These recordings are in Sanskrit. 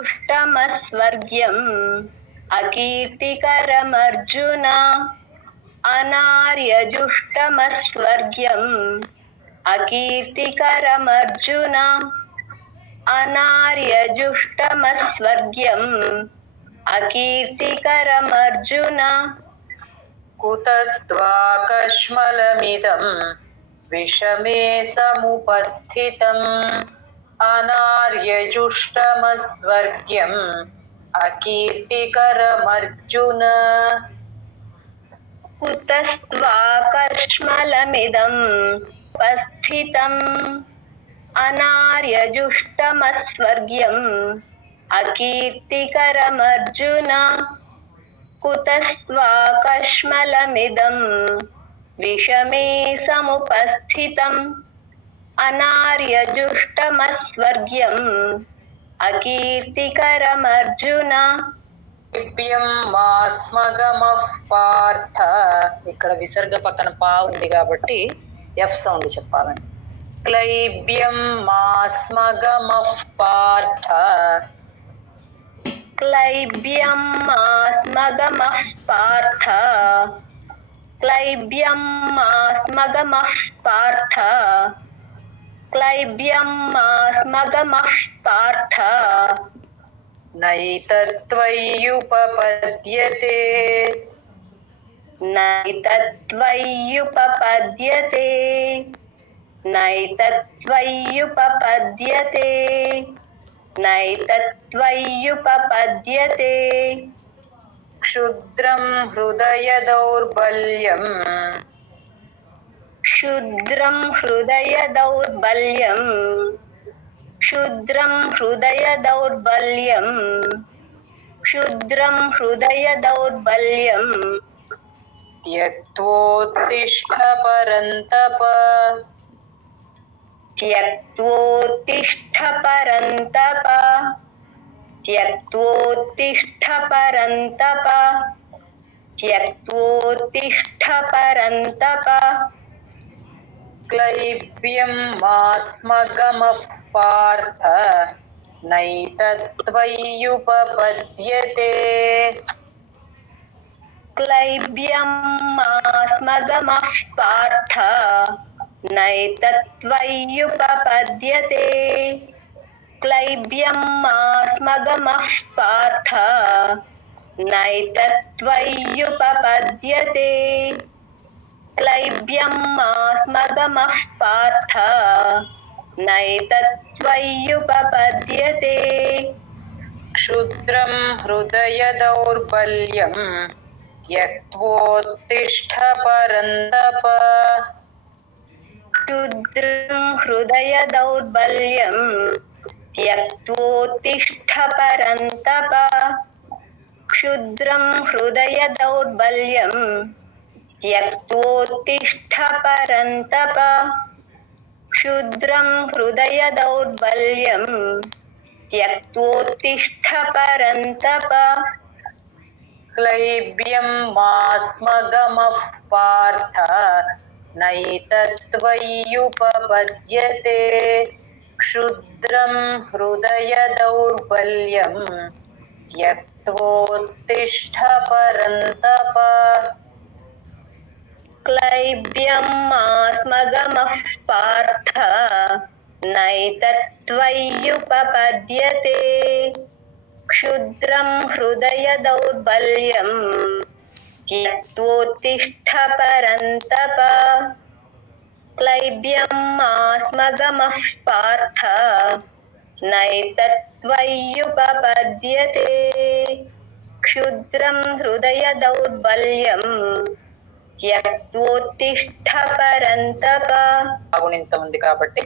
दुष्टमस्वर्ग्यम् अकीर्तिकरमर्जुन अनार्यजुष्टमस्वर्ग्यम् अकीर्तिकरमर्जुन अनार्यजुष्टमस्वर्ग्यम् अकीर्तिकरमर्जुन कुतस्त्वाकश्मलमिदं विषमे समुपस्थितम् अनार्यजुष्टमस्वर्ग्यम् अकीर्तिकरमर्जुन कुतस्त्वाकर्ष्मलमिदम् उपस्थितम् अनार्यजुष्टमस्वर्ग्यम् अकीर्तिकरमर्जुन कुतस्त्वाकश्मलमिदम् विषमे समुपस्थितम् अनार्यजुष्टमस्वर्ग्यम् अकीर्तिकरमर्जुन మాస్మగమః పార్థ. ఇక్కడ విసర్గ పక్కన పా ఉంది కాబట్టి ఎఫ్ సౌండ్ చెప్పాలండి. క్లైబ్యం మాస్మగమః పార్థ. क्लैब्यं मास्मगमः पार्थ क्लैब्यं मास्मगमः पार्थ क्लैब्यं मास्मगमः पार्थ నైతత్వయ్యుపపద్యతే. नैतत्त्वय्युपपद्यते नैतत्त्वय्युपपद्यते नैतत्त्वय्युपपद्यते క్షుద్రం హృదయ దౌర్బల్యం. क्षुद्रं हृदय दौर्बल्यम् क्षुद्रं हृदय दौर्बल्यम् क्षुद्रं हृदय दौर्बल्यम् त्यक्त्वोत्तिष्ठ परन्तप. त्यक्त्वोत्तिष्ठ परन्तप त्यक्त्वोत्तिष्ठ परन्तप त्यक्त्वोत्तिष्ठ परन्तप क्लैब्यं मास्मगमः पार्थ नैतत्त्वय्युपपद्यते. क्लैब्यं मास्मगमः पार्थ नैतत्त्वय्युपपद्यते क्लैब्यं मास्मगमः पार्थ नैतत्त्वय्युपपद्यते क्लैब्यं मास्मगमः पार्थ नैतत्त्वय्युपपद्यते क्षुद्रं हृदय दौर्बल्यं त्यक्त्वोत्तिष्ठ परन्तप. क्षुद्रं हृदय दौर्बल्यं त्यक्त्वोत्तिष्ठ परन्तप क्षुद्रं हृदय दौर्बल्यं त्यक्त्वोत्तिष्ठ परन्तप क्षुद्रं हृदय दौर्बल्यं त्यक्त्वोत्तिष्ठ परन्तप क्लैब्यं मास्मगमः पार्थ नैतत्त्वय्युपपद्यते. क्षुद्रं हृदय दौर्बल्यं त्यक्त्वोत्तिष्ठ परन्तप. क्लैब्यं मास्मगमः पार्थ नैतत्त्वय्युपपद्यते क्षुद्रं हृदय दौर्बल्यं त्यक्त्वोत्तिष्ठ परन्तप क्लैब्यं मास्मगमः पार्थ नैतत्त्वय्युपपद्यते क्षुद्रं हृदय दौर्बल्यं त्यक्त्वोत्तिष्ठ परन्तप. ఇంత ఉంది కాబట్టి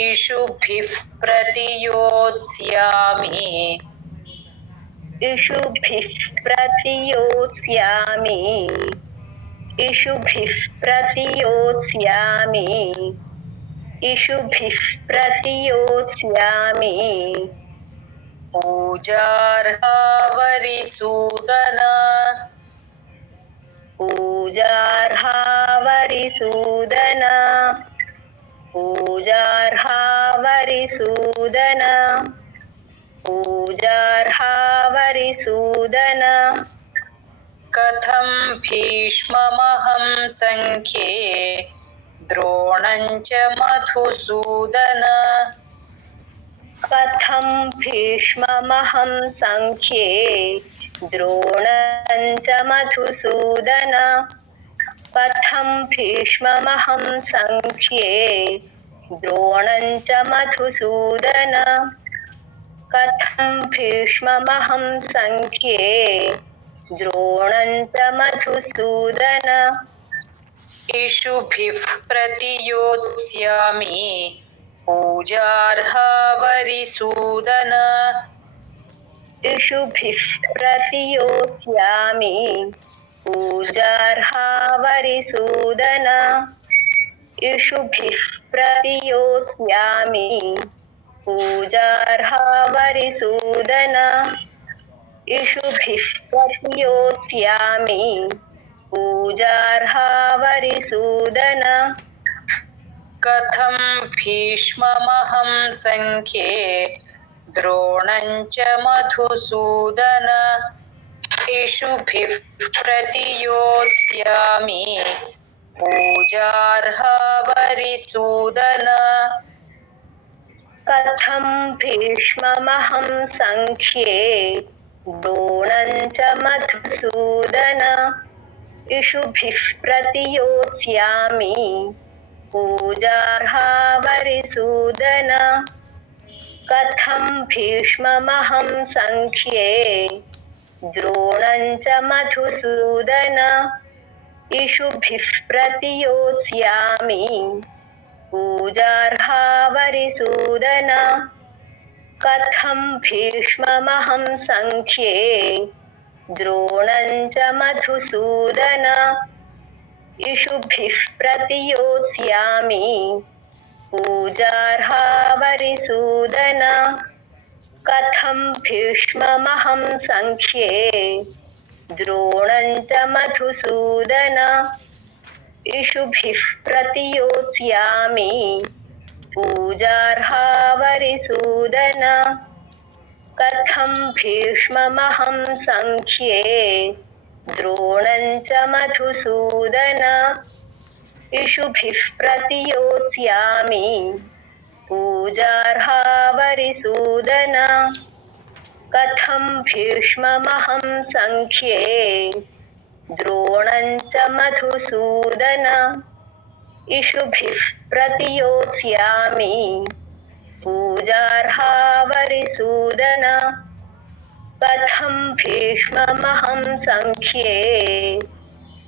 ఇషుభిః ప్రతియోత్స్యామి. इषुभिः प्रतियोत्स्यामि इषुभिः प्रतियोत्स्यामि इषुभिः प्रतियोत्स्यामि पूजार्हावरिसूदन. पूजार्हावरिसूदन पूजार्हावरिसूदन पूजार्हावरिसूदन कथं भीष्ममहं संख्ये द्रोणं च मधुसूदन कथं भीष्ममहं संख्ये द्रोणं च मधुसूदन कथं भीष्ममहं संख्ये द्रोणं च मधुसूदन कथं भीष्ममहं संख्ये द्रोणं च मधुसूदन इषुभिः प्रतियोत्स्यामि पूजार्हावरिसूदन इषुभिः प्रतियोत्स्यामि पूजार्हावरिसूदन इषुभिः प्रतियोत्स्यामि पूजार्हावरिसूदन इषुभिः प्रतियोत्स्यामि पूजार्हावरिसूदन कथं भीष्ममहं संख्ये द्रोणं च मधुसूदन इषुभिः प्रतियोत्स्यामि पूजार्हावरिसूदन कथं भीष्ममहं संख्ये द्रोणं च मधुसूदन इषुभिः प्रतियोत्स्यामि पूजार्हावरिसूदन कथं भीष्ममहं संख्ये द्रोणं च मधुसूदन इषुभिः प्रतियोत्स्यामि पूजार्हावरिसूदन कथं भीष्ममहं संख्ये द्रोणं च मधुसूदन इषुभिः प्रतियोत्स्यामि पूजार्हावरिसूदन कथं भीष्ममहं संख्ये द्रोणं च मधुसूदन इषुभिः प्रतियोत्स्यामि पूजार्हावरिसूदन कथं भीष्ममहं संख्ये द्रोणं च मधुसूदन इषुभिः प्रतियोत्स्यामि पूजार्हावरिसूदन कथं भीष्ममहं संख्ये द्रोणं च मधुसूदन इषुभिः प्रतियोत्स्यामि पूजार्हावरिसूदन कथं भीष्ममहं संख्ये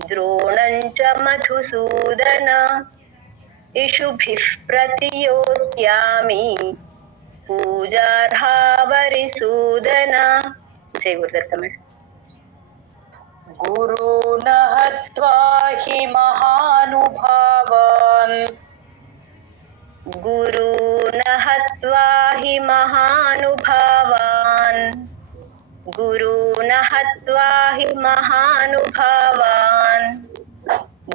द्रोणं च मधुसूदन इषुभिः प्रतियोत्स्यामि पूजार्हावरिसूदन जय गुरुदत्त मैडम गुरून् हत्वा हि महानुभावान् गुरून् हत्वा हि महानुभावान् गुरून् हत्वा हि महानुभावान्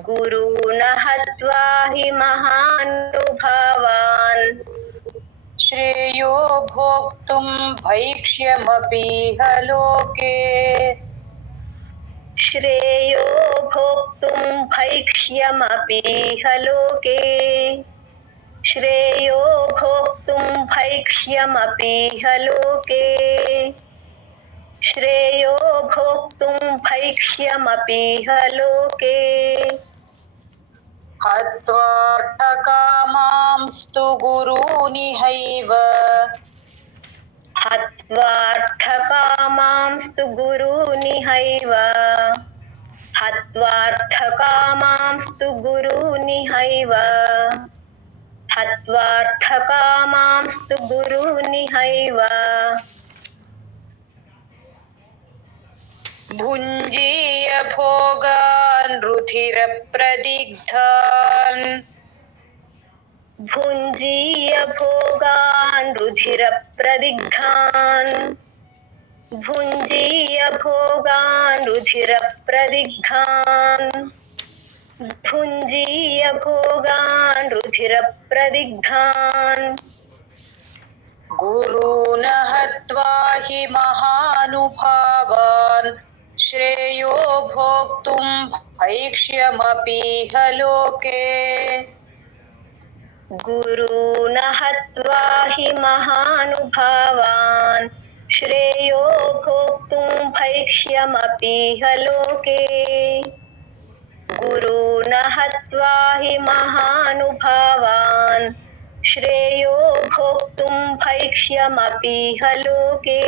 गुरून् हत्वा हि महानुभावान् श्रेयो भोक्तुं भैक्ष्यमपीह लोके श्रेयो भोक्तुं भैक्ष्यमपीह लोके श्रेयो भोक्तुं भैक्ष्यमपीह लोके श्रेयो भोक्तुं भैक्ष्यमपीह लोके हत्वार्थकामांस्तु गुरूनिहैव हत्वार्थकामांस्तु गुरूनिहैव हत्वार्थकामांस्तु गुरूनिहैव हत्वार्थकामांस्तु गुरूनिहैव भुञ्जीय भोगान् रुधिरप्रदिग्धान् भुञ्जीय भोगान् रुधिरप्रदिग्धान् भुञ्जीय भोगान् रुधिरप्रदिग्धान् भुञ्जीय भोगान् रुधिरप्रदिग्धान् गुरून् हत्वा हि महानुभावान् श्रेयो भोक्तुं भैक्ष्यमपीह लोके गुरून् हत्वा हि महानुभावान् श्रेयो भोक्तुं भैक्ष्यमपीह लोके गुरून् हत्वा हि महानुभावान् श्रेयो भोक्तुं भैक्ष्यमपीह लोके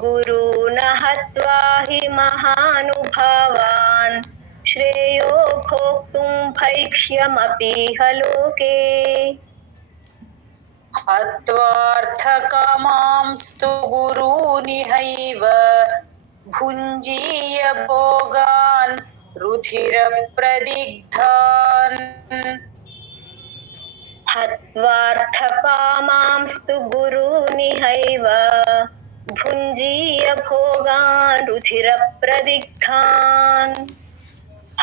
गुरून् हत्वा हि महानुभावान् श्रेयो भोक्तुं भैक्ष्यमपीह लोके हत्वार्थकामांस्तु गुरूनिहैव भुञ्जीय भोगान् रुधिरप्रदिग्धान् हत्वार्थकामांस्तु गुरूनिहैव भुञ्जीय भोगान् रुधिरप्रदिग्धान्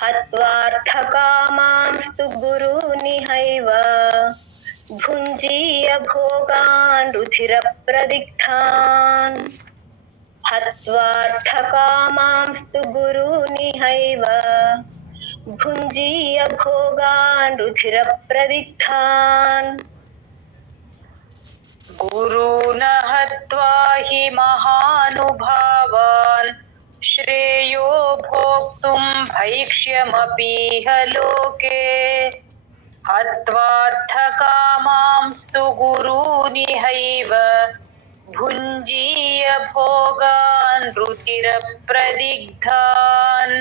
हत्वार्थकामांस्तु गुरूनिहैव भुञ्जीय भोगान् रुधिरप्रदिग्धान् हत्वार्थकामांस्तु गुरूनिहैव भुञ्जीय भोगान् रुधिरप्रदिग्धान् गुरून् हत्वा हि महानुभावान् श्रेयो भोक्तुं भैक्ष्यमपीह लोके हत्वार्थकामांस्तु गुरूनिहैव भुञ्जीय भोगान् रुधिरप्रदिग्धान्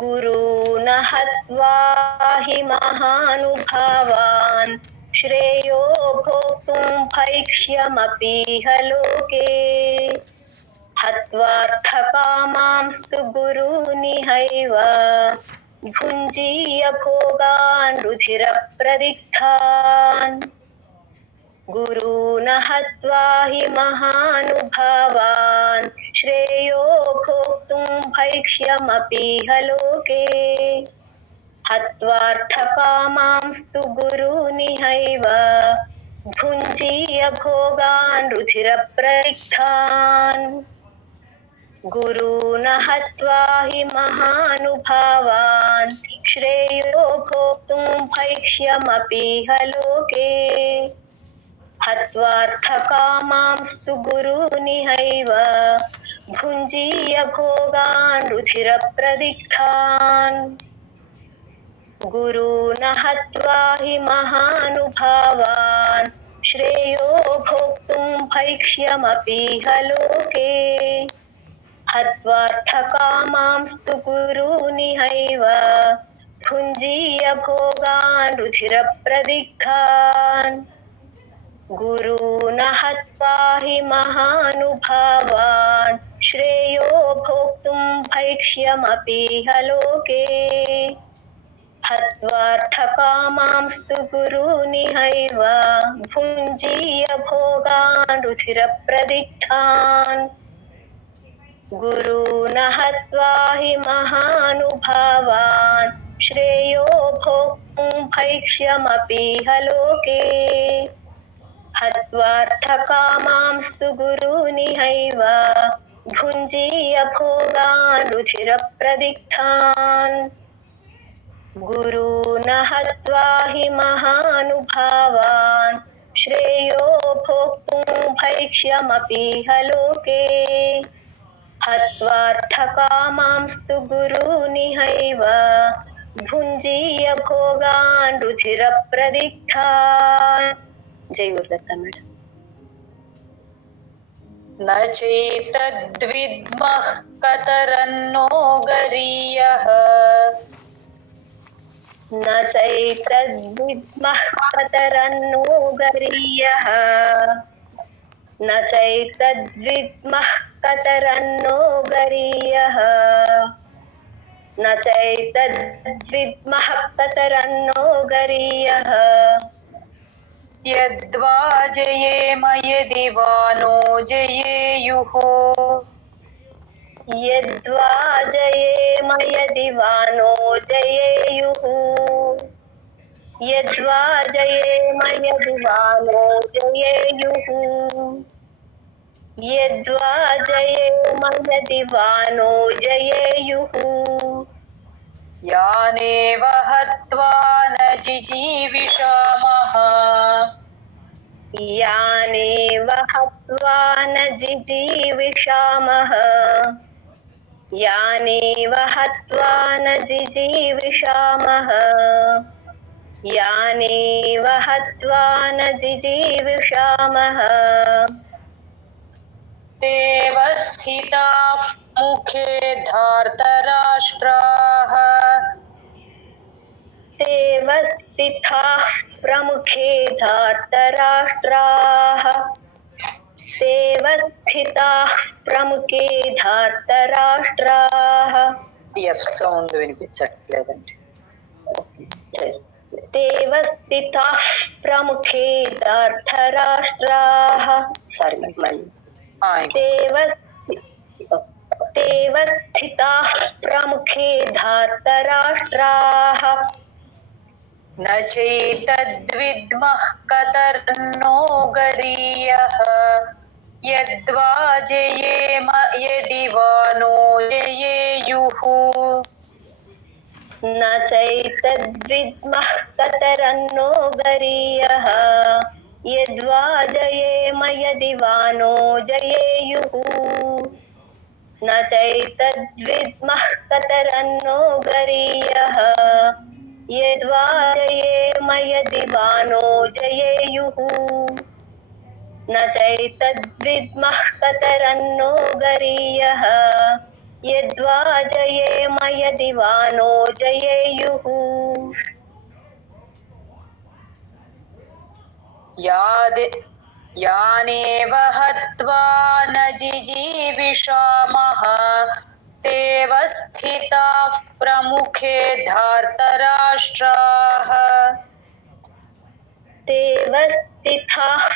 गुरून् हत्वा हि महानुभावान् श्रेयो भोक्तुं भैक्ष्यमपीह लोके हत्वार्थकामांस्तु गुरूनिहैव भुञ्जीय भोगान् रुधिरप्रदिग्धान् गुरून् हत्वा हि महानुभावान् श्रेयो भोक्तुं भैक्ष्यमपीह लोके हत्वार्थकामांस्तु गुरूनिहैव भुञ्जीय भोगान् रुधिरप्रदिग्धान् गुरून् हत्वा हि महानुभावान् श्रेयो भोक्तुं भैक्ष्यमपीह लोके हत्वार्थकामांस्तु गुरूनिहैव भुञ्जीय भोगान् रुधिरप्रदिग्धान् गुरून् हत्वा हि महानुभावान् श्रेयो भोक्तुं भैक्ष्यमपीह लोके हत्वार्थकामांस्तु गुरूनिहैव भुञ्जीय भोगान् रुधिरप्रदिग्धान् गुरून् हत्वा हि महानुभावान् श्रेयो भोक्तुं भैक्ष्यमपीह लोके हत्वार्थकामांस्तु गुरूनिहैव भुञ्जीय भोगान् रुधिरप्रदिग्धान् गुरून् हत्वा हि महानुभावान् श्रेयो भोक्तुं भैक्ष्यमपीह लोके हत्वार्थकामांस्तु गुरूनिहैव भुञ्जीय भोगान् रुधिरप्रदिग्धान् गुरून् हत्वा हि महानुभावान् श्रेयो भोक्तुं भैक्ष्यमपीह लोके हत्वार्थकामांस्तु गुरूनिहैव भुञ्जीय भोगान् रुधिरप्रदिग्धान् जय गुरुदत्ता मैडम। न चैतद्विद्मः कतरन्नो गरीयः न चैतद्विद्मः कतरन्नो गरीयः न चैतद्विद्मः कतरन्नो गरीयः न चैतद्विद्मः कतरन्नो गरीयः यद्वा जयेम यदि वा नो जयेयुः यद्वा जयेम यदि वा नो जयेयुः यद्वा जयेम यदिवानो जयेयुः यद्वा जयेम यदिवानो जयेयुः यानेव हत्वा न जिजीविषामः यानेव हत्वा न जिजीविषामः यानेव हत्वा न जिजीविषामः यानेव हत्वा न जिजीविषामः तेव स्थिताः मुखे धार्तराष्ट्राः तेव स्थिताः प्रमुखे धार्तराष्ट्राः तेव स्थिताः प्रमुखे धार्तराष्ट्राः ఎఫ్ సౌండ్ వినిపించట్లేదండి. तेव स्थिताः प्रमुखे धार्तराष्ट्राः तेव स्थिताः प्रमुखे धार्तराष्ट्राः न चैतद्विद्मः कतर्नो गरीयः यद्वा जयेम यदि वा नो जयेयुः न चैतद्विद्मः कतरन्नो गरीयः यद्वा जयेम यदि वा नो जयेयुः न चैतद्विद्मः कतरन्नो गरीयः यद्वा जयेम यदि वा नो जयेयुः न चैतद्विद्मः कतरन्नो गरीयः यद्वा जयेम यदि वा नो जयेयुः यानेव हत्वा न जिजीविषामः तेव स्थिताः प्रमुखे धार्तराष्ट्राः तेव स्थिताः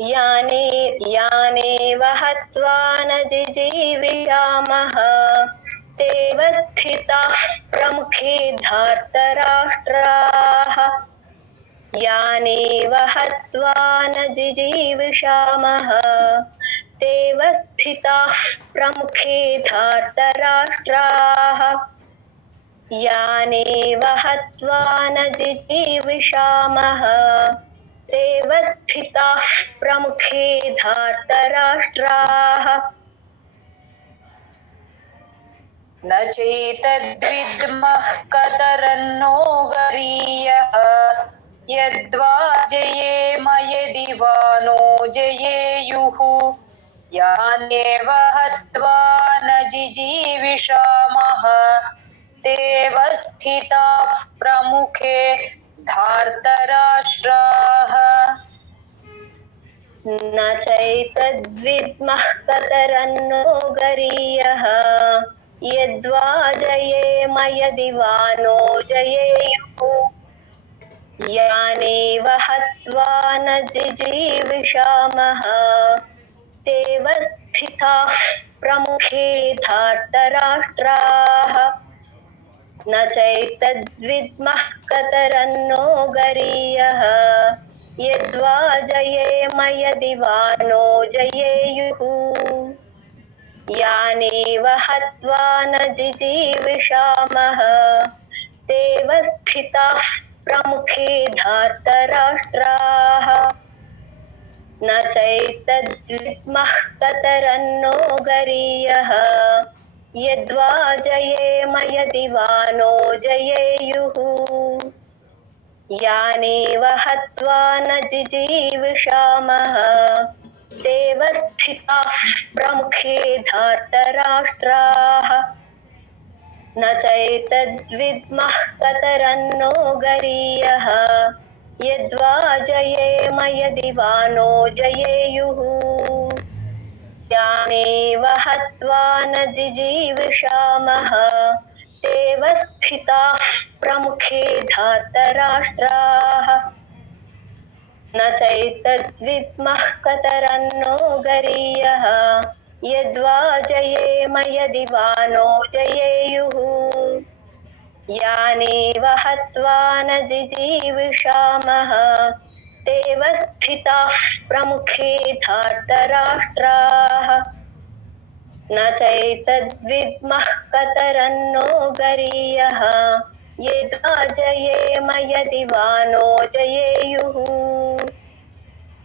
यानेव हत्वा न जिजीविषामः तेव स्थिताः प्रमुखे धार्तराष्ट्राः यानेव हत्वा न जिजीविषामः तेव स्थिताः प्रमुखे धार्तराष्ट्राः यानेव हत्वा न जिजीविषामः तेव स्थिताः प्रमुखे धार्तराष्ट्राः न चैतद्विद्मः कतरन्नो गरीयः यद्वा जयेम यदि वा नो जयेयुः यानेव हत्वा न जिजीविषामः तेव स्थिताः प्रमुखे धार्तराष्ट्राः न चैतद्विद्मः कतरन्नो गरीयः यद्वा जयेम यदि वा नो जयेयुः यानेव हत्वा न जिजीविषामः तेव स्थिताः प्रमुखे धार्तराष्ट्राः न चैतद्विद्मः कतरन्नो गरीयः यद्वा जयेम यदि वा नो जयेयुः यानेव हत्वा न जिजीविषामः तेव स्थिताः प्रमुखे धार्तराष्ट्राः न चैतद्विद्मः कतरन्नो गरीयः यद्वा जयेम यदि वा नो जयेयुः यानेव हत्वा न जिजीविषामः तेव स्थिताः प्रमुखे धार्तराष्ट्राः न चैतद्विद्मः कतरन्नो गरीयः यद्वा जयेम यदि वा नो जयेयुः यानेव हत्वा न जिजीविषामः तेव स्थिताः प्रमुखे धार्तराष्ट्राः न चैतद्विद्मः कतरन्नो गरीयः यद्वा जयेम यदि वा नो जयेयुः यानेव हत्वा न जिजीविषामः तेव स्थिताः प्रमुखे धार्तराष्ट्राः न चैतद्विद्मः कतरन्नो गरीयः यद्वा जयेम यदि वा नो जयेयुः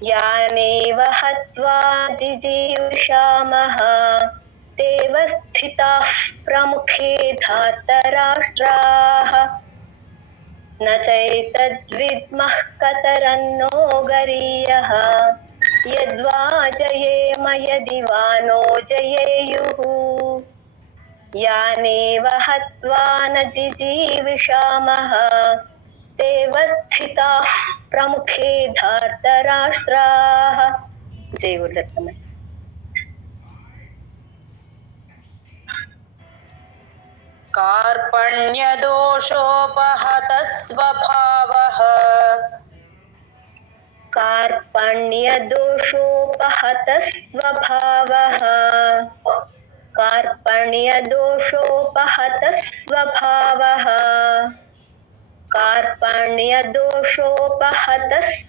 यानेव हत्वा जिजीविषामः तेव स्थिताः प्रमुखे धार्तराष्ट्राः न चैतद्विद्मः कतरन्नो गरीयः यद्वा जयेम यदि वा नो जयेयुः यानेव हत्वा न जिजीविषामः तेव स्थिताः प्रमुखे धार्तराष्ट्राः। जय गुरुदत्त। कार्पण्यदोषोपहतः स्वभावः कार्पण्यदोषोपहतः स्वभावः कार्पण्यदोषोपहतः स्वभावः कार्पण्यदोषोपहतः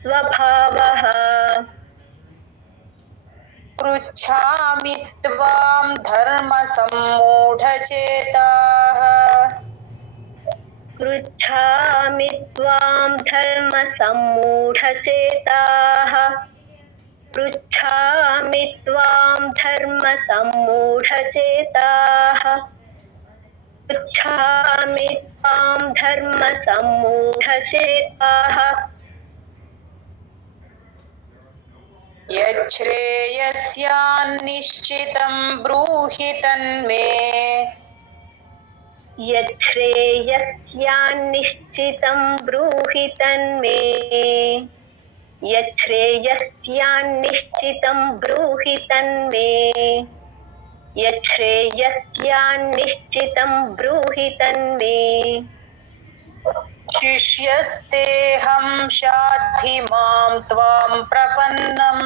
स्वभावः पृच्छामि त्वां धर्मसम्मूढचेताः पृच्छामि त्वां धर्मसम्मूढचेताः पृच्छामि त्वां धर्मसम्मूढचेताः पृच्छामि त्वां धर्मसम्मूढचेताः यच्छ्रेयस्यान्निश्चितं ब्रूहि तन्मे यच्छ्रेयस्यान्निश्चितं ब्रूहि तन्मे यच्छ्रेयस्यान्निश्चितं ब्रूहि तन्मे यच्छ्रेयस्यान्निश्चितं ब्रूहि तन्मे शिष्यस्तेऽहं शाधि मां त्वां प्रपन्नम्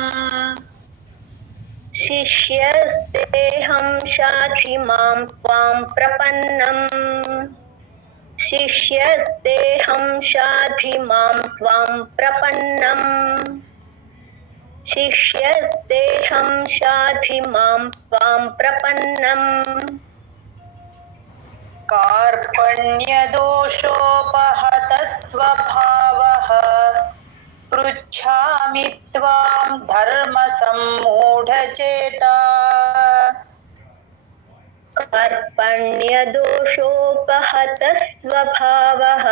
शिष्यस्तेऽहं शाधि मां त्वां प्रपन्नम् शिष्यस्तेऽहं शाधि मां त्वां प्रपन्नम् शिष्यस्तेऽहं शाधि मां त्वां प्रपन्नम् कार्पण्यदोषोपहतः स्वभावः पृच्छामि त्वां धर्मसम्मूढचेताः कार्पण्यदोषोपहतः स्वभावः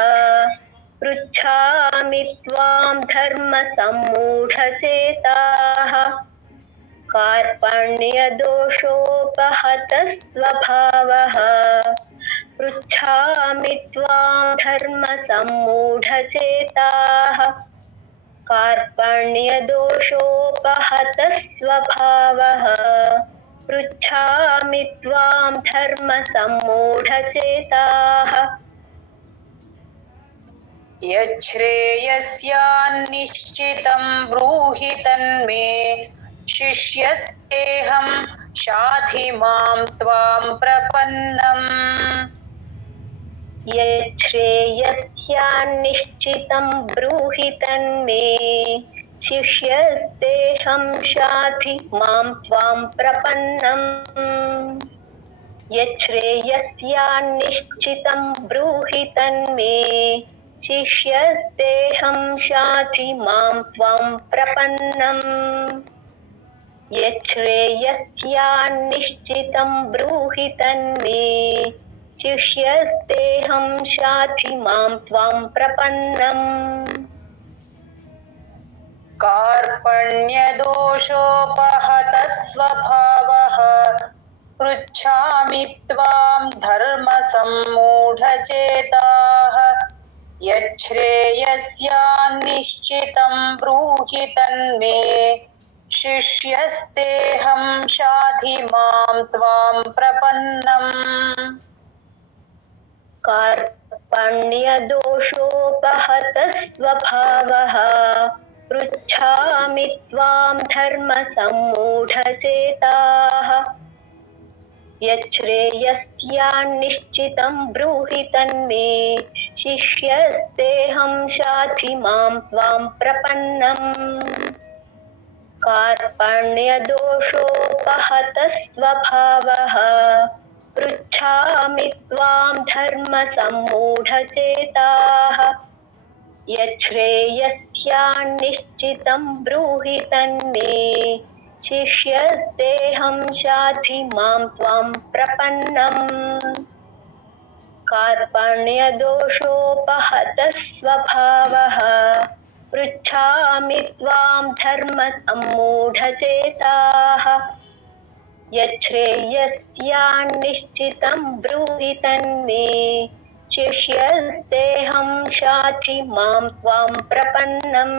पृच्छामि त्वां धर्मसम्मूढचेताः कार्पण्यदोषोपहतः स्वभावः पृच्छामि त्वां धर्मसम्मूढचेताः कार्पण्यदोषोपहतः स्वभावः पृच्छामि त्वां धर्मसम्मूढचेताः यच्छ्रेयस्यान्निश्चितं ब्रूहि तन्मे शिष्यस्तेऽहं शाधि मां त्वां प्रपन्नम् यच्छ्रेयस्यान्निश्चितं ब्रूहि तन्मे शिष्यस्तेऽहं शाधि मां त्वां प्रपन्नम् यच्छ्रेयस्यान्निश्चितं ब्रूहि तन्मे शिष्यस्तेऽहं शाधि मां त्वां प्रपन्नम् यच्छ्रेयस्यान्निश्चितं ब्रूहि तन्मे शिष्यस्तेऽहं शाधि मां त्वां प्रपन्नम् कार्पण्यदोषोपहतः स्वभावः पृच्छामि त्वां धर्मसम्मूढचेताः यच्छ्रेयस्यान्निश्चितं ब्रूहि तन्मे शिष्यस्तेऽहं शाधि मां त्वां प्रपन्नम् कार्पण्यदोषोपहतः स्वभावः पृच्छामि त्वां धर्मसम्मूढचेताः यच्छ्रेयस्यान्निश्चितं ब्रूहि तन्मे शिष्यस्तेऽहं शाधि मां त्वां प्रपन्नम् कार्पण्यदोषोपहतः स्वभावः पृच्छामि त्वां धर्मसम्मूढचेताः यच्छ्रेयस्यान्निश्चितं ब्रूहि तन्मे शिष्यस्तेऽहं शाधि मां त्वां प्रपन्नम् कार्पण्यदोषोपहतः स्वभावः पृच्छामि त्वां धर्मसम्मूढचेताः यच्छ्रेयस्यान्निश्चितं ब्रूहि तन्मे शिष्यस्तेऽहं शाधि मां त्वां प्रपन्नम्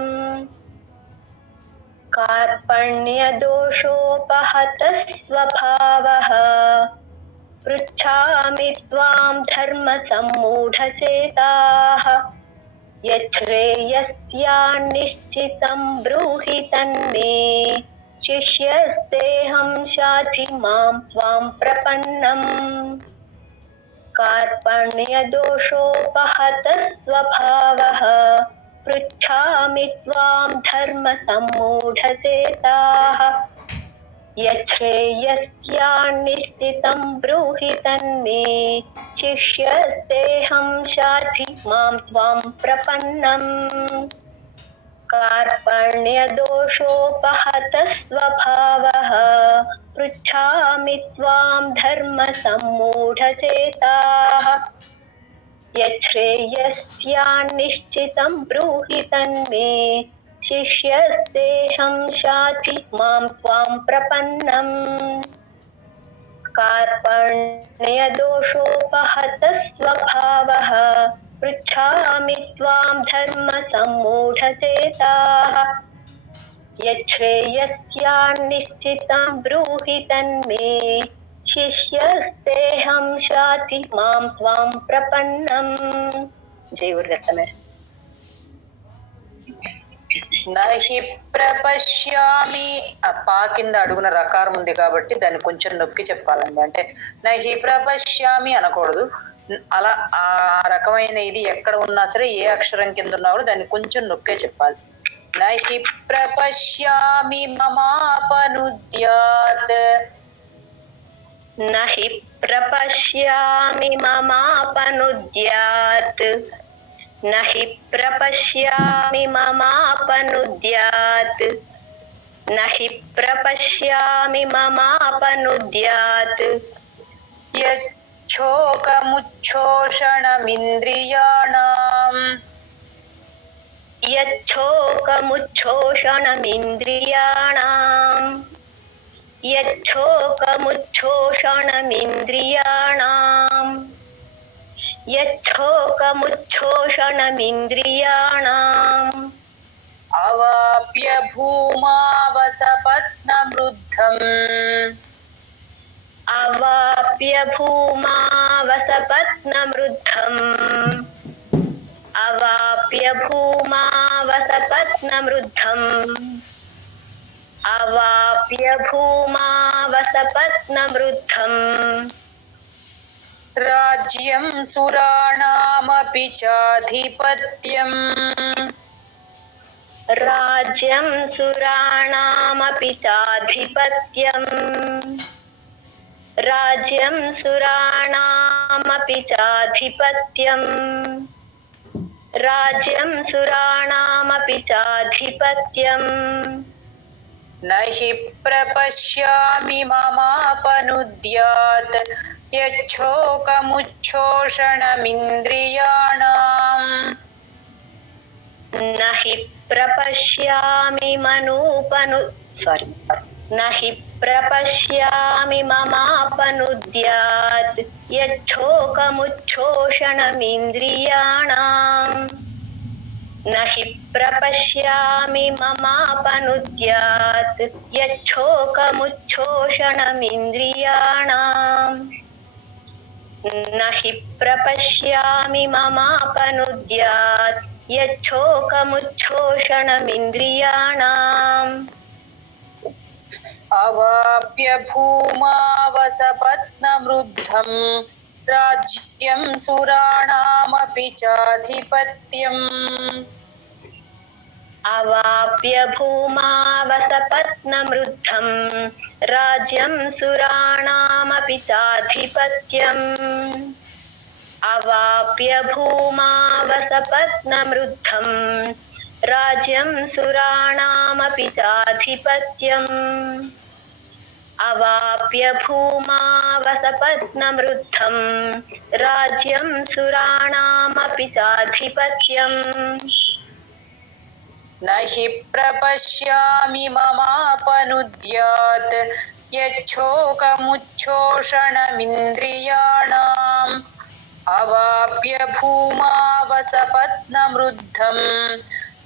कार्पण्यदोषोपहतः स्वभावः पृच्छामि त्वां धर्मसम्मूढचेताः यच्छ्रेयस्यान्निश्चितं ब्रूहि तन्मे शिष्यस्तेऽहं शाधि मां त्वां प्रपन्नम् कार्पण्यदोषोपहतः स्वभावः पृच्छामि त्वां धर्मसम्मूढचेताः यच्छ्रेयस्यान्निश्चितं ब्रूहि तन्मे शिष्यस्तेऽहं शाधि मां त्वां प्रपन्नम् कार्पण्यदोषोपहतः स्वभावः पृच्छामि त्वां धर्मसम्मूढचेताः यच्छ्रेयस्यान्निश्चितं ब्रूहि तन्मे शिष्यस्तेऽहं शाधि मां त्वां प्रपन्नम् कार्पण्यदोषोपहतः स्वभावः पृच्छामि त्वां धर्मसम्मूढचेताः यच्छ्रेयस्यान्निश्चितं ब्रूहि तन्मे शिष्यस्तेऽहं शाधि मां त्वां प्रपन्नम् जय गुरुदत्त నహి ప్రపశ్యామి ఆ పా కింద అడుగున రకారం ఉంది కాబట్టి దాన్ని కొంచెం నొక్కి చెప్పాలండి. అంటే నహి ప్రపశ్యామి అనకూడదు. అలా ఆ రకమైన ఇది ఎక్కడ ఉన్నా సరే ఏ అక్షరం కింద ఉన్నా కూడా దాన్ని కొంచెం నొక్కే చెప్పాలి. నహి ప్రపశ్యామి మమాపనుద్యాత్ నహి ప్రపశ్యామి మమాపనుద్యాత్ నహి ప్రపశ్యామి మమాపనుద్యాత్ నహి ప్రపశ్యామి మమాపనుద్యాత్ యచ్చోకముచ్ఛోషణమింద్రియాణాం యచ్చోకముచ్ఛోషణమింద్రియాణాం యచ్చోకముచ్ఛోషణమింద్రియాణాం యచ్చోకముచ్ఛోషణమింద్రియాణాం అవాప్య భూమావసపత్నమృద్ధం అవాప్య భూమావసపత్నమృద్ధం అవాప్య భూమావసపత్నమృద్ధం అవాప్య భూమావసపత్నమృద్ధం రాజ్యం సురాణామపి చాధిపత్యం రాజ్యం సురాణామపి చాధిపత్యం రాజ్యం సురాణామపి చాధిపత్యం రాజ్యం సురాణామపి చాధిపత్యం నహి ప్రపశ్యామి మమాపనుద్యాత్ యచ్చోకముచ్ఛోషణమింద్రియాణాం నహి ప్రపశ్యామి నహి ప్రపశ్యామి మమాపనుద్యాత్ యచ్చోకముచ్ఛోషణమింద్రియాణాం నహి ప్రపశ్యామి మమాపనుద్యాత్ యచ్చోకముచ్ఛోషణమింద్రియాణాం నహి ప్రపశ్యామి మమాపనుద్యాత్ యచ్చోకముచ్ఛోషణమింద్రియాణాం अवाप्य भूमावसपत्नमृद्धं राज्यं सुराणामपि चाधिपत्यम् अवाप्य भूमावसपत्नमृद्धं राज्यं सुराणामपि चाधिपत्यम् अवाप्य भूमावसपत्नमृद्धं राज्यं सुराणामपि चाधिपत्यम् अवाप्य भूमावसपत्नमृद्धं राज्यं सुराणामपि चाधिपत्यम् न हि प्रपश्यामि ममापनुद्यात् यच्छोकमुच्छोषणमिन्द्रियाणाम् अवाप्य भूमावसपत्नमृद्धं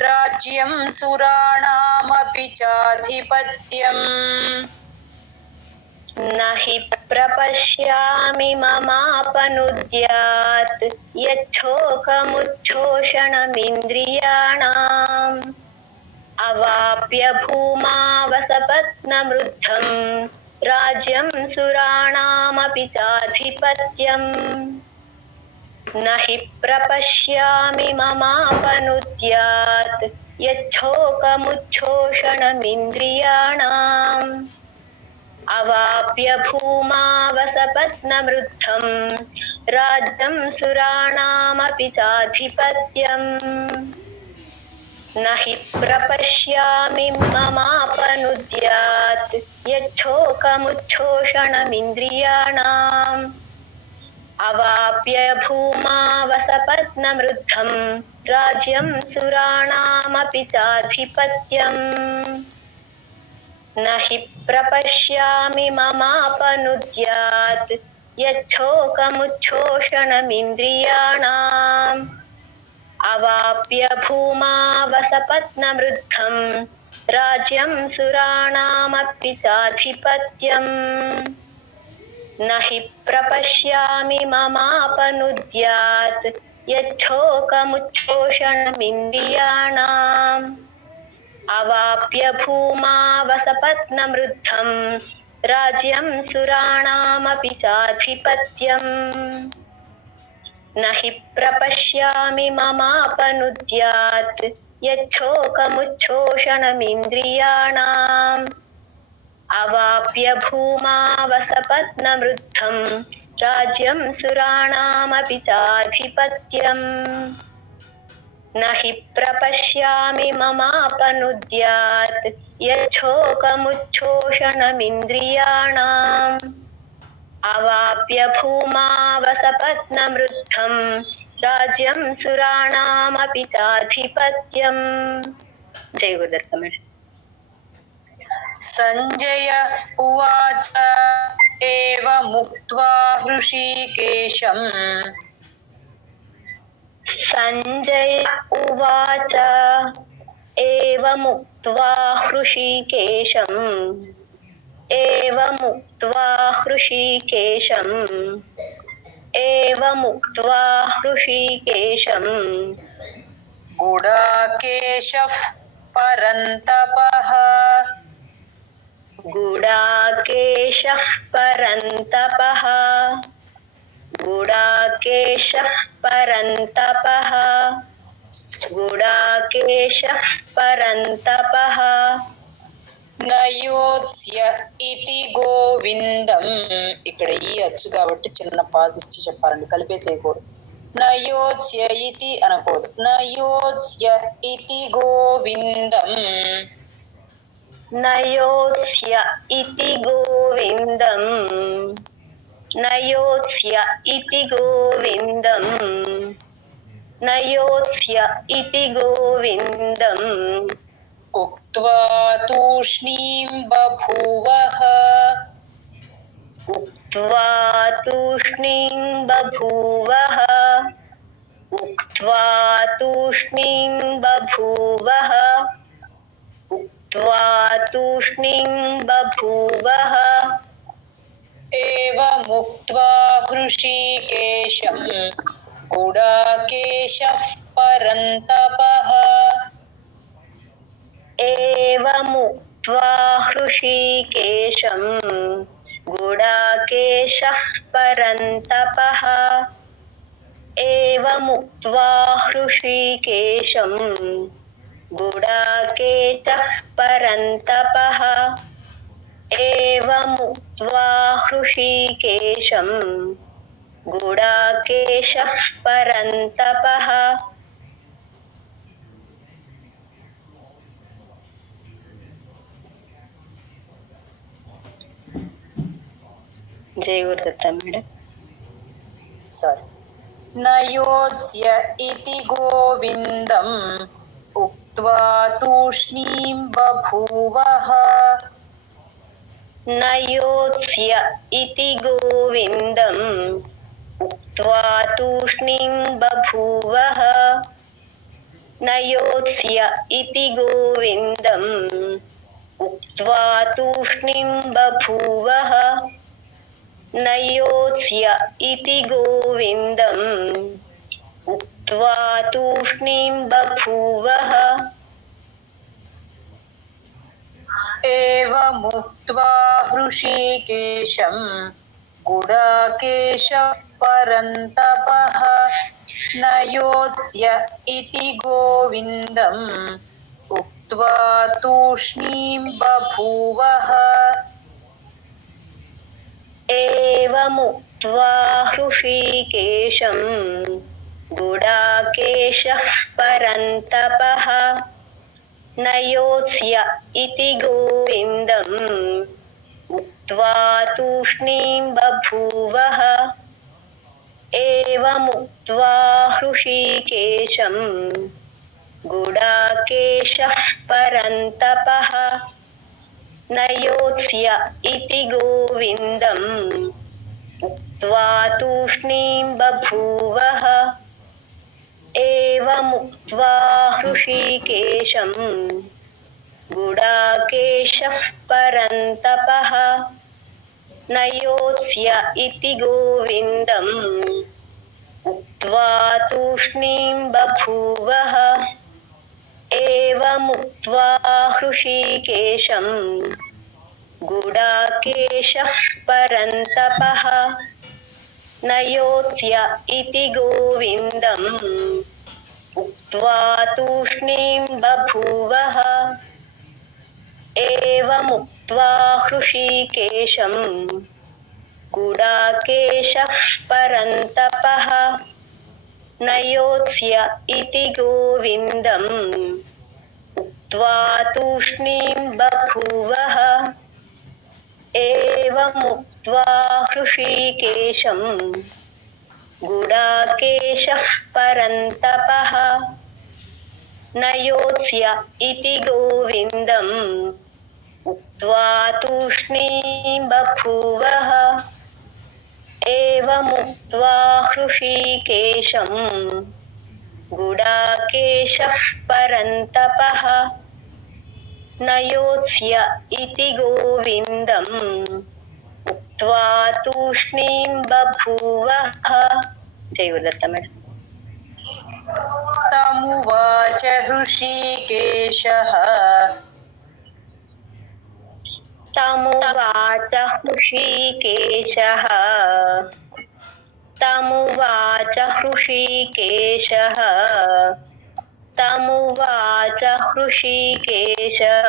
राज्यं सुराणामपि चाधिपत्यम् न हि प्रपश्यामि ममापनुद्यात् यच्छोकमुच्छोषणमिन्द्रियाणाम् अवाप्य भूमावसपत्नमृद्धं राज्यं सुराणामपि चाधिपत्यम् न हि प्रपश्यामि ममापनुद्यात् यच्छोकमुच्छोषणमिन्द्रियाणाम् अवाप्य भूमावसपत्नमृद्धं राज्यं सुराणामपि चाधिपत्यम् न हि प्रपश्यामि ममापनुद्यात् यच्छोकमुच्छोषणमिन्द्रियाणाम् अवाप्य भूमावसपत्नमृद्धं राज्यं सुराणामपि चाधिपत्यम् न हि प्रपश्यामि ममापनुद्यात् यच्छोकमुच्छोषणमिन्द्रियाणाम् अवाप्य भूमावसपत्नमृद्धं राज्यं सुराणामपि चाधिपत्यम् न हि प्रपश्यामि ममापनुद्यात् यच्छोकमुच्छोषणमिन्द्रियाणाम् अवाप्य भूमावसपत्नमृद्धं राज्यं सुराणामपि चाधिपत्यम् न हि प्रपश्यामि ममापनुद्यात् यच्छोकमुच्छोषणमिन्द्रियाणाम् अवाप्य भूमावसपत्नमृद्धं राज्यं सुराणामपि चाधिपत्यम् न हि प्रपश्यामि ममापनुद्यात् यच्छोकमुच्छोषणमिन्द्रियाणाम् अवाप्य भूमावसपत्नमृद्धं राज्यं सुराणामपि चाधिपत्यम् जय गुरुदत्त मैडम। संजय उवाच एवमुक्त्वा हृषीकेशम् संजय उवाच एवमुक्त्वा हृषीकेशम् एवमुक्त्वा हृषीकेशम् एवमुक्त्वा हृषीकेशम् गुडाकेशः परन्तपः गुडाकेशः परन्तपः गुडाकेशः परन्तपः गुडाकेशः परन्तपः न योत्स्य इति గోవిందం ఇక్కడ ఈ అచ్చు కాబట్టి చిన్న పాజ్ ఇచ్చి చెప్పాలండి, కలిపేసేయకూడదు. न योत्स्य इति అనకూడదు. न योत्स्य इति గోవిందం न योत्स्य इति गोविन्दम् न योत्स्य इति गोविन्दम् न योत्स्य इति गोविन्दम् उक्त्वा तूष्णीं बभूवः उक्त्वा तूष्णीं बभूवः उक्त्वा तूष्णीं बभूवः उक्त्वा तूष्णीं बभूवः एवमुक्त्वा हृषीकेशं गुडाकेशः परन्तपः मुक्त्वा हृषीकेशं गुडाकेशः परन्तपः एवमुक्त्वा हृषीकेशं गुडाकेशः परन्तपः एवमुक्त्वा हृषीकेशं गुडाकेशः परन्तपः जय गुरुदत्त मैडम సారీ न योत्स्य इति गोविन्दम् उक्त्वा तूष्णीं बभूवः न योत्स्य इति गोविन्दम् उक्त्वा तूष्णीं बभूवः न योत्स्य इति गोविन्दम् उक्त्वा तूष्णीं बभूवः न योत्स्य इति गोविन्दम् उक्त्वा तूष्णीं बभूवः एवमुक्त्वा हृषीकेशं गुडाकेशः परन्तपः न योत्स्य इति गोविन्दम् उक्त्वा तूष्णीं बभूवः एवमुक्त्वा हृषीकेशं गुडाकेशः परन्तपः न योत्स्य इति गोविन्दम् उक्त्वा तूष्णीं बभूवः एवमुक्त्वा हृषीकेशं गुडाकेशः परन्तपः न योत्स्य इति गोविन्दम् उक्त्वा तूष्णीं बभूवः एवमुक्त्वा हृषीकेशं गुडाकेशः परन्तपः न योत्स्य इति गोविन्दम् उक्त्वा तूष्णीं बभूवः एवमुक्त्वा हृषीकेशं गुडाकेशः परन्तपः न योत्स्य इति गोविन्दम् उक्त्वा तूष्णीं बभूवः एवमुक्त्वा हृषीकेशं गुडाकेशः परन्तपः न योत्स्य इति गोविन्दम् उक्त्वा तूष्णीं बभूवः एवमुक्त्वा हृषीकेशं गुडाकेशः परन्तपः न योत्स्य इति गोविन्दम् उक्त्वा तूष्णीं बभूवः एवमुक्त्वा हृषीकेशं गुडाकेशः परन्तपः न योत्स्य इति गोविन्दम् उक्त्वा तूष्णीं बभूवः जय गुरुदत्त मैडम तमुवाच हृषीकेशः तमुवाच हृषीकेशः तमुवाच हृषीकेशः तमुवाच हृषीकेशः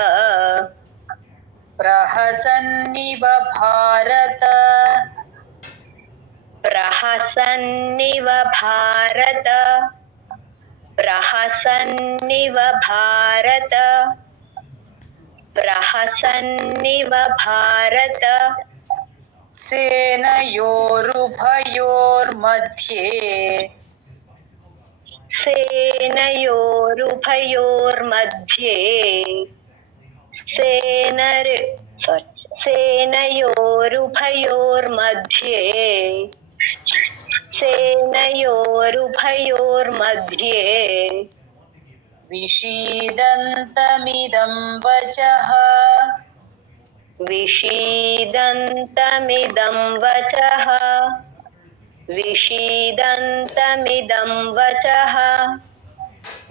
प्रहसन्निव भारत प्रहसन्निव भारत प्रहसन्निव भारत प्रहसन्निव भारत सेनयोरुभयोर्मध्ये सेनयोरुभयोर्मध्ये सेनयोरुभयोर्मध्ये सेनयोरुभयोर्मध्ये विषीदन्तमिदं वचः विषीदन्तमिदं वचः विषीदन्तमिदं वचः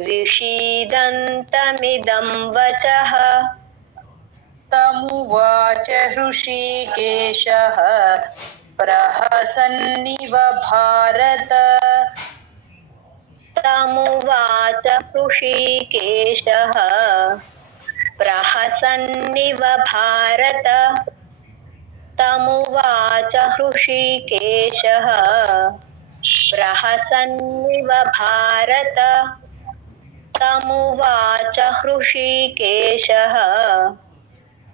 विषीदन्तमिदं वचः तमुवाच हृषीकेशः प्रहसन्निव भारत। तमुवाच हृषीकेशः प्रहसन्निव भारत। तमुवाच हृषीकेशः प्रहसन्निव भारत। तमुवाच हृषीकेशः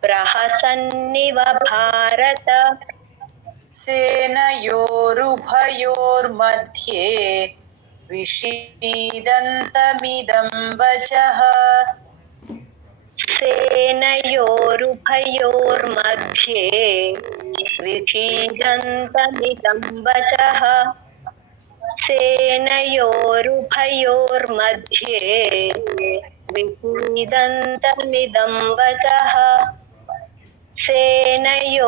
प्रहसन्निव भारत। सेनयोरुभयोर्मध्ये विषीदन्तमिदं वचः। सेनयोरुभयोर्मध्ये विषीदन्तमिदं वचः। सेनयोरुभयोर्मध्ये विषीदन्तमिदं वचः। सेनयोरुभयोर्मध्ये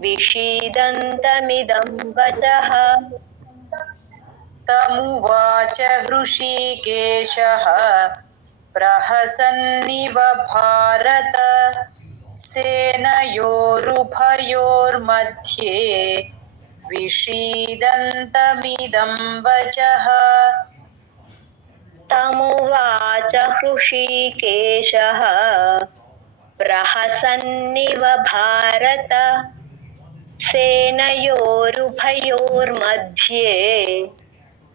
विषीदन्तमिदं वचः। तमुवाच हृषीकेशः प्रहसन्निव भारत। सेनयोरुभयोर्मध्ये विषीदन्तमिदं वचः। तमुवाच हृषीकेशः प्रहसन्निव भारत। सेनयोरुभयोर्मध्ये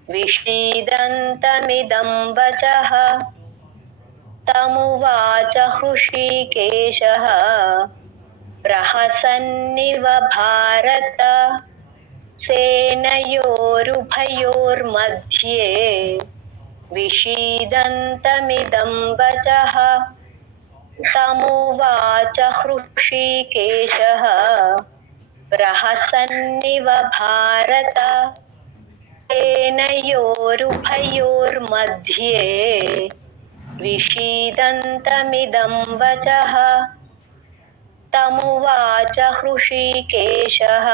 विषीदन्तमिदं वचः। तमुवाच हृषीकेशः प्रहसन्निव भारत। सेनयोरुभयोर्मध्ये विषीदन्तमिदं वचः। तमुवाच हृषीकेशः प्रहसन्निव भारत। सेनयोरुभयोर्मध्ये विषीदन्तमिदं वचः। तमुवाच हृषीकेशः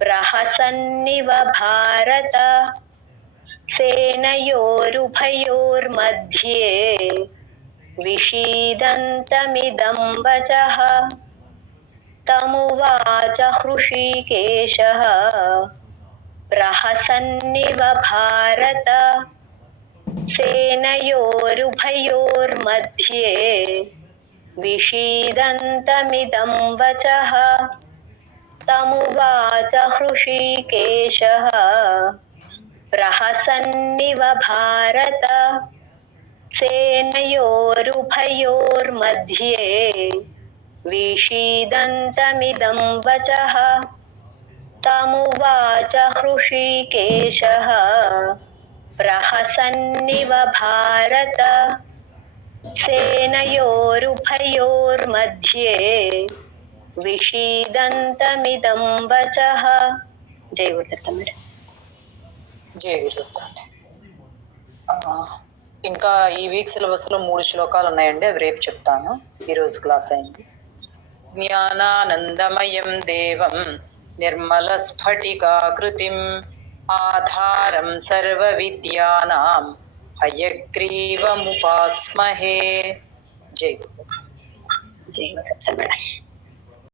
प्रहसन्निव भारत। सेनयोरुभयोर्मध्ये विषीदन्तमिदं वचः। तमुवाच हृषीकेशः प्रहसन्निव भारत। सेनयोरुभयोर्मध्ये विषीदन्तमिदं वचः। तमुवाच हृषीकेशः प्रहसन्निव भारत। सेनयोरुभयोर्मध्ये विषीदन्तमिदं वचः। तमुवाच हृषीकेशः प्रहसन्निव भारत। सेनयोरुभयोर्मध्ये विषीदन्तमिदं वचः। जय गुरुदत्त మేడం. జయ గురుదత్త. ఇంకా ఈ వీక్ సిలబస్ లో 3 శ్లోకాలు ఉన్నాయండి, అవి రేపు చెప్తాను. ఈరోజు క్లాస్ అయింది. జ్ఞానానందమయం దేవం నిర్మల స్ఫటికాకృతిం ఆధారం సర్వ విద్యానాం హయగ్రీవముపాస్మహే. జై గురుదత్త. జై గురుదత్త మేడం.